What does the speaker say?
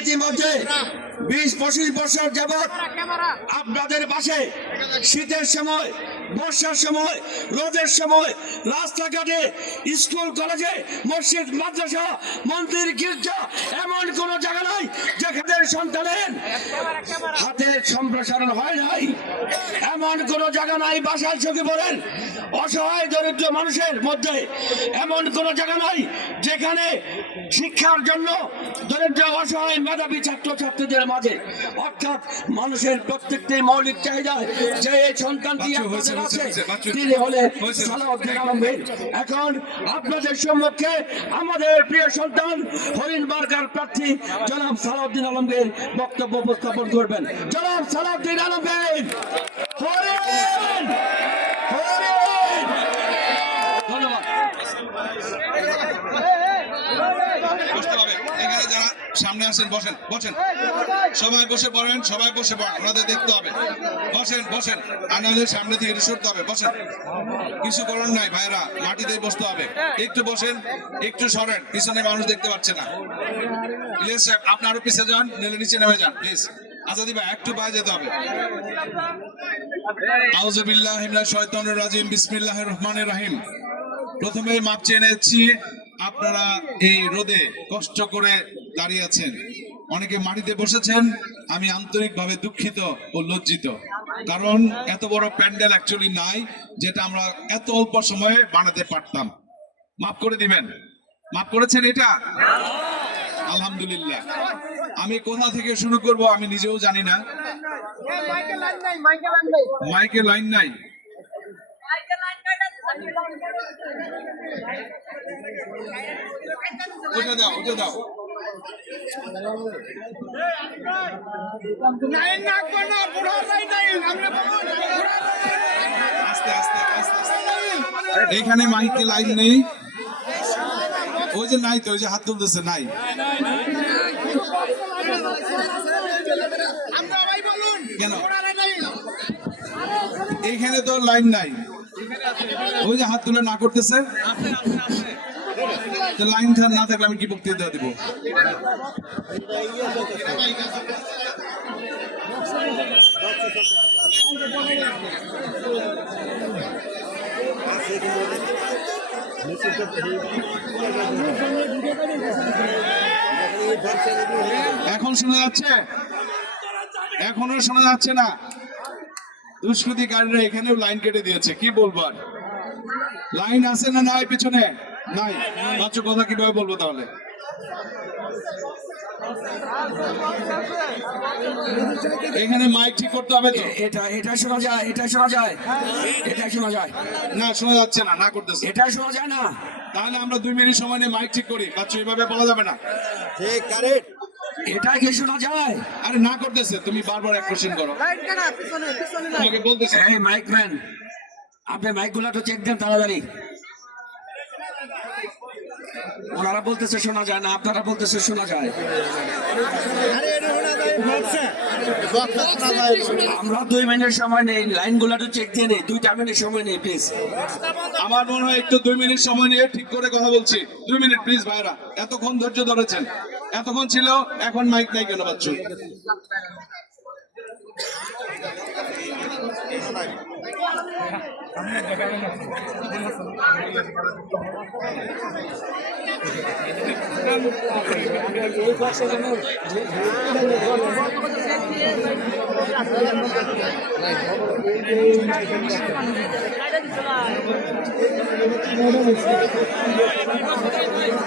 ইতিমধ্যে 20-25 বছর যাবৎ আপনাদের পাশে শীতের সময়, বর্ষার সময়, রোদের সময়, রাস্তাঘাটে, স্কুল, কলেজে, মসজিদ, মাদ্রাসা, মন্দির, গির্জা এমন কোন জায়গা নাই যেখানে সন্তানের হাতের সম্প্রসারণ হয় নাই। এমন কোন জায়গা নাই বাসায় চোখে পড়েন অসহায় দরিদ্র মানুষের মধ্যে। এমন কোন জায়গা নাই যেখানে শিক্ষার জন্য দরিদ্র অসহায় মেধাবী ছাত্রছাত্রীদের মাঝে, অর্থাৎ মানুষের প্রত্যেকটি মৌলিক চাহিদা যে এই সন্তানটি আপনাদের আছে তিনি হলে সালাউদ্দিন আলম ভাই। এখন আপনাদের সম্মুখে আমাদের প্রিয় সন্তান হরিণবার্গার প্রার্থী জনাব সালাউদ্দিন আলম ভাই বক্তব্য উপস্থাপন করবেন। জনাব সালাউদ্দিন আলম ভাই, ধন্যবাদ। যারা সামনে আসেন বসেন, বসেন, সবাই বসে পড়েন, সবাই বসে পড়েন, ওনাদের দেখতে হবে। বসেন, বসেন, আর নাহলে সামনে থেকে সরতে হবে। বসেন, কিছু করার নাই ভাইরা, মাটিতে বসতে হবে। একটু বসেন, একটু সরেন, পিছনে মানুষ দেখতে পাচ্ছে না। প্লিজ সাহেব, আপনি আরো পিছিয়ে যান, নেলে নিচে নেমে যান প্লিজ। আজাদি ভাই একটু বাইরে যেতে হবে। আউযু বিল্লাহি মিনাশ শাইতানির রাজিম, বিসমিল্লাহির রহমানির রহিম। প্রথমে মাপ চেয়ে নিচ্ছি, আপনারা এই রোদে কষ্ট করে দাঁড়িয়ে আছেন, অনেকে মাটিতে বসেছেন। আমি আন্তরিকভাবে দুঃখিত ও লজ্জিত, কারণ এত বড় প্যান্ডেল অ্যাকচুয়ালি নাই যেটা আমরা এত অল্প সময়ে বানাতে পারতাম। মাফ করে দিবেন। মাফ করেছেন এটা? আলহামদুলিল্লাহ। আমি কোথা থেকে শুরু করব আমি নিজেও জানি না। মাইকে লাইন নাই। ওটা দাও, ওটা দাও। আস্তে আস্তে আস্তে আস্তে। এইখানে মাইকে লাইন নেই। ওই যে নাই তো, ওই যে হাত তুলতেছে নাই। কেন এইখানে তো লাইন নাই? ওই যে হাত তুলে না করতেছে। লাইন না থাকলে আমি কি বক্তৃতা দিব? এখন শোনা যাচ্ছে? এখনো শোনা যাচ্ছে না? দুষ্কৃতিকারীরা এখানেও লাইন কেটে দিয়েছে, কি বলবো আর? লাইন আছে না নাই পিছনে? নাই। বাচ্চা কথা কিভাবে বলবো তাহলে? এখানে মাইক ঠিক করতে হবে তো। এটা শোনা যায়, এটা শোনা যায়, এটা শোনা যায় না, শোনা যাচ্ছে না, না করতেছে। এটা শোনা যায় না। তাহলে আমরা 2 মিনিট সময় নিয়ে মাইক ঠিক করি। বাচ্চা এভাবে বলা যাবে না। ঠিক, কারেক্ট। এটা কি শোনা যায়? আরে না করতেছে, তুমি বারবার এক কোশ্চেন করো। তোমাকে বলতেছে। এই মাইক ম্যান, আপনি মাইকগুলো তো চেক দেন তাড়াতাড়ি। ওনারা বলতেছে শোনা যায় না, আপনারা বলতেছে শোনা যায়। আমরা 2 মিনিট সময় নেই, লাইনগুলো তো চেক দিয়ে নেই। 2টা মিনিট সময় নেই প্লিজ। আমার মনে হয় একটু 2 মিনিট সময় নিয়ে ঠিক করে কথা বলছি। 2 মিনিট প্লিজ ভাইরা, এতক্ষণ ধৈর্য ধরেছেন, এতক্ষণ ছিল, এখন মাইক নাই কেন বাচ্চু?